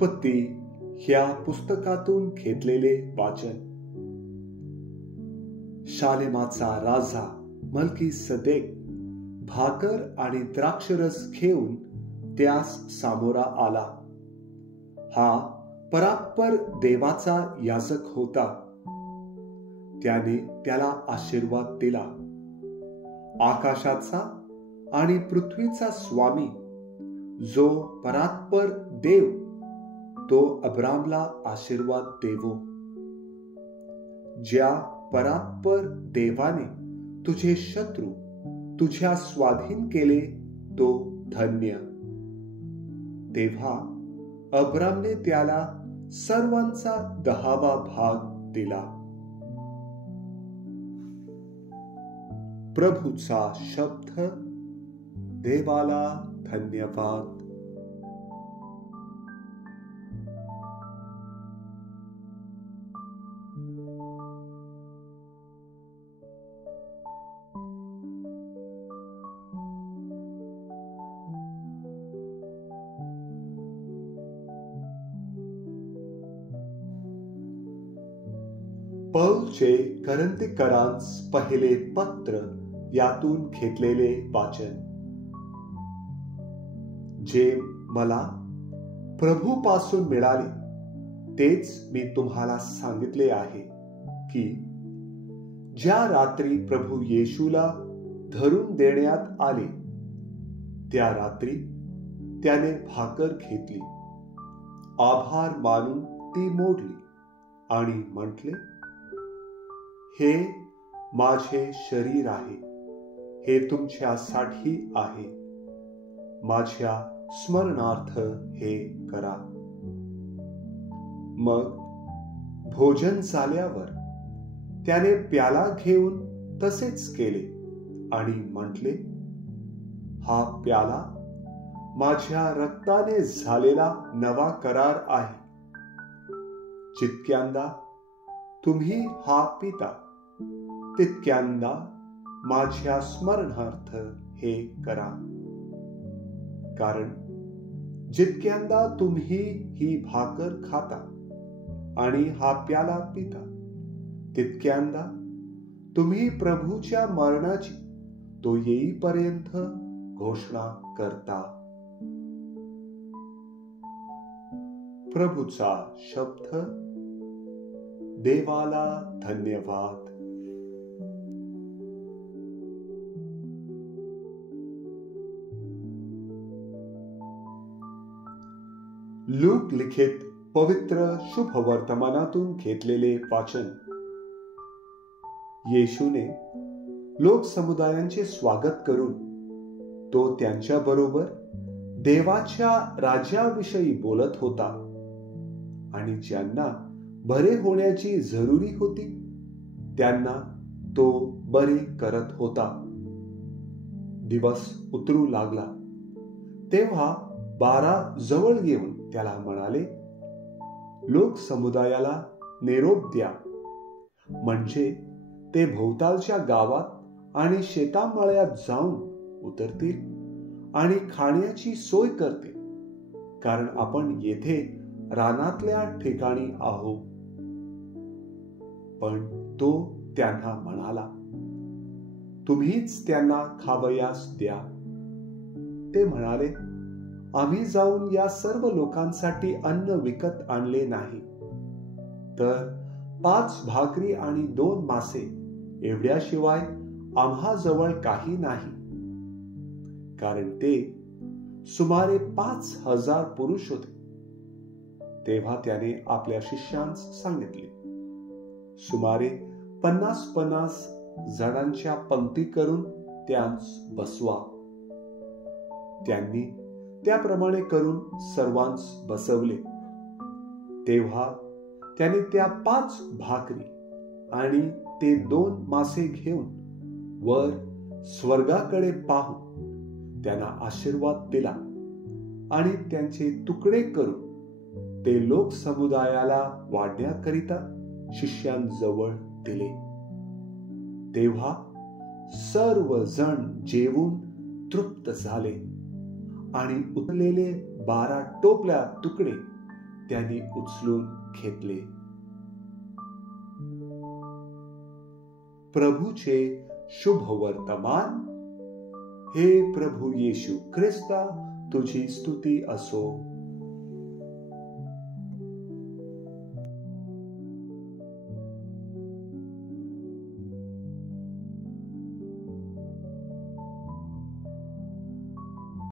उत्पत्ती ह्या पुस्तकातून घेतलेले वाचन. शालेमाचा राजा मल्कीसदेक भाकर आणि द्राक्षरस घेऊन त्यास सामोरा आला. हा परात्पर देवाचा याजक होता. त्याने त्याला आशीर्वाद दिला. आकाशाचा आणि पृथ्वीचा स्वामी जो परात्पर देव तो अब्रामला आशीर्वाद देवो. ज्या परात्पर देवाने तुझे शत्रू तुझ्या स्वाधीन केले तो धन्य. तेव्हा अब्रामने त्याला सर्वांचा 10वा भाग दिला. प्रभूचा शब्द. देवाला धन्यवाद. पौलचे करंथीकरांस पहिले पत्र यातून घेतलेले वाचन. जे मला प्रभूपासून मिळाले तेच मी तुम्हाला सांगितले आहे की ज्या रात्री प्रभू येशूला धरून देण्यात आले त्या रात्री त्याने भाकर घेतली, आभार मानून ती मोडली आणि म्हटले, हे माझे शरीर आहे, हे तुमच्यासाठी आहे. माझ्या स्मरणार्थ हे करा. मग भोजन झाल्यावर त्याने प्याला घेऊन तसेच केले आणि म्हटले, हा प्याला माझ्या रक्ताने झालेला नवा करार आहे. जितक्यांदा तुम्ही हा पिता तितक्यांदा माझ्या स्मरणार्थ हे करा. कारण जितक्यांदा तुम्ही ही भाकर खाता आणि हा प्याला पिता तितक्यांदा तुम्ही प्रभूच्या मरणाची तो येईपर्यंत घोषणा करता. प्रभूचा शब्द. देवाला धन्यवाद. लूक लिखित पवित्र शुभ वर्तमानातून घेतलेले वाचन. येशूने लोक समुदायांचे स्वागत करून तो त्यांच्या बरोबर देवाच्या राज्याविषयी बोलत होता आणि ज्यांना बरे होण्याची जरुरी होती त्यांना तो बरे करत होता. दिवस उतरू लागला तेव्हा 12 जवळ येऊन त्याला म्हणाले, लोक समुदायाला निरोप द्या, म्हणजे ते भोवतालच्या गावात आणि शेतामळ्यात जाऊन उतरतील आणि खाण्याची सोय करतील, कारण आपण येथे रानातल्या ठिकाणी आहोत. पण तो त्यांना म्हणाला, तुम्हीच त्यांना खावयास द्या. ते म्हणाले, आम्ही जाऊन या सर्व लोकांसाठी अन्न विकत आणले नाही, तर 5 भाकरी आणि 2 मासे एवढ्याशिवाय आम्हाजवळ काही नाही. कारण ते सुमारे 5,000 पुरुष होते. तेव्हा त्याने आपल्या शिष्यांस सांगितले, सुमारे 50 जणांच्या पंक्ती करून त्यांस बसवा. त्यांनी त्याप्रमाणे करून सर्वांस बसवले. तेव्हा त्याने त्या 5 भाकरी आणि ते 2 मासे घेऊन वर स्वर्गाकडे पाहून त्यांना आशीर्वाद दिला आणि त्यांचे तुकडे करून ते लोक समुदायाला वाढण्याकरिता शिष्यांजवळ दिले. तेव्हा सर्व जण जेवून तृप्त झाले आणि उरलेले 12 टोपल्या तुकडे त्यांनी उचलून घेतले. प्रभूचे शुभ वर्तमान. हे प्रभू येशू ख्रिस्ता, तुझी स्तुती असो.